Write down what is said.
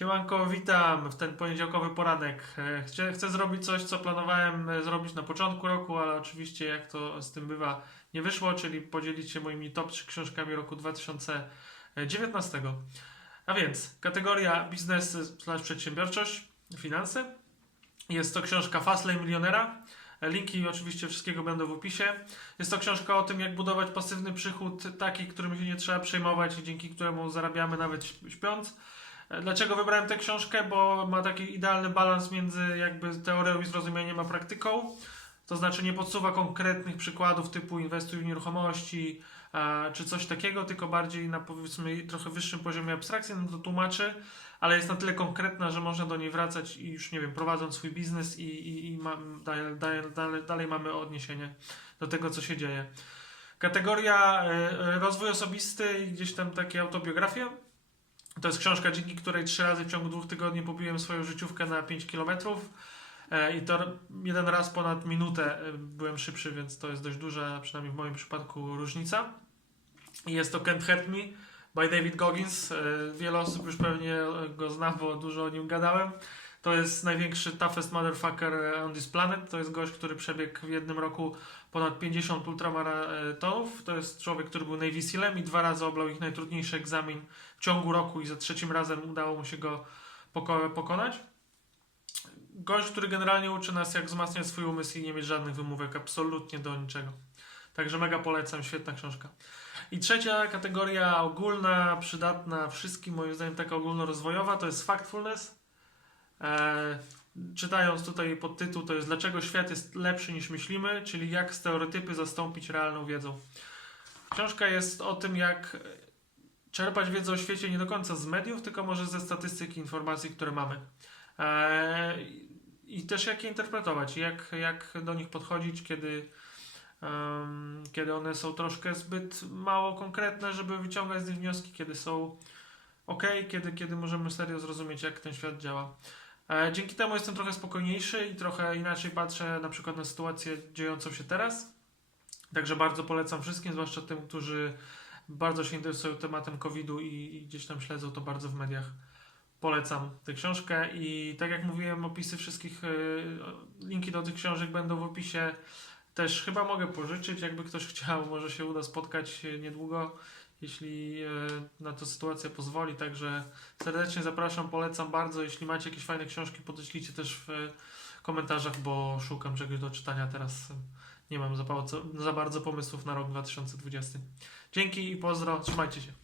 Siemanko, witam w ten poniedziałkowy poranek. E, Chcę, chcę zrobić coś, co planowałem e, zrobić na początku roku, ale oczywiście jak to z tym bywa, nie wyszło, czyli podzielić się moimi top 3 książkami roku 2019. A więc kategoria biznes przedsiębiorczość, finanse. Jest to książka Fastlane Milionera. E, Linki oczywiście wszystkiego będą w opisie. Jest to książka o tym, jak budować pasywny przychód, taki, którym się nie trzeba przejmować i dzięki któremu zarabiamy nawet śp- śpiąc. Dlaczego wybrałem tę książkę? Bo ma taki idealny balans między jakby teorią i zrozumieniem, a praktyką. To znaczy nie podsuwa konkretnych przykładów typu inwestuj w nieruchomości czy coś takiego, tylko bardziej na powiedzmy trochę wyższym poziomie abstrakcji nam to tłumaczy, ale jest na tyle konkretna, że można do niej wracać i już nie wiem, prowadząc swój biznes i, i, i ma, dalej, dalej, dalej, dalej mamy odniesienie do tego, co się dzieje. Kategoria e, e, rozwój osobisty i gdzieś tam takie autobiografie. To jest książka, dzięki której trzy razy w ciągu dwóch tygodni pobiłem swoją życiówkę na 5 km. I to jeden raz ponad minutę e, byłem szybszy, więc to jest dość duża, przynajmniej w moim przypadku, różnica. I jest to Can't Hurt Me by David Goggins. E, Wiele osób już pewnie go zna, bo dużo o nim gadałem. To jest największy toughest motherfucker on this planet. To jest gość, który przebiegł w jednym roku ponad 50 ultramaratonów. To jest człowiek, który był Navy Sealem i dwa razy oblał ich najtrudniejszy egzamin w ciągu roku i za trzecim razem udało mu się go poko- pokonać. Gość, który generalnie uczy nas, jak wzmacniać swój umysł i nie mieć żadnych wymówek absolutnie do niczego. Także mega polecam, świetna książka. I trzecia kategoria ogólna, przydatna wszystkim, moim zdaniem taka ogólnorozwojowa, to jest Factfulness. Eee, czytając tutaj podtytuł, to jest Dlaczego świat jest lepszy niż myślimy, czyli jak stereotypy zastąpić realną wiedzą. Książka jest o tym, jak czerpać wiedzę o świecie nie do końca z mediów, tylko może ze statystyk i informacji, które mamy. Eee, I też jak je interpretować, jak, jak do nich podchodzić, kiedy, kiedy one są troszkę zbyt mało konkretne, żeby wyciągać z nich wnioski, kiedy są ok, kiedy, kiedy możemy serio zrozumieć, jak ten świat działa. E, Dzięki temu jestem trochę spokojniejszy i trochę inaczej patrzę na przykład na sytuację dziejącą się teraz. Także bardzo polecam wszystkim, zwłaszcza tym, którzy bardzo się interesują tematem COVID-u i, i gdzieś tam śledzą to bardzo w mediach. Polecam tę książkę i tak jak mówiłem, opisy wszystkich, y, linki do tych książek będą w opisie. Też chyba mogę pożyczyć, jakby ktoś chciał, może się uda spotkać y, niedługo, jeśli y, na to sytuacja pozwoli. Także serdecznie zapraszam, polecam bardzo. Jeśli macie jakieś fajne książki, podeślijcie też w y, komentarzach, bo szukam czegoś do czytania teraz. Nie mam za bardzo, za bardzo pomysłów na rok 2020. Dzięki i pozdro, trzymajcie się.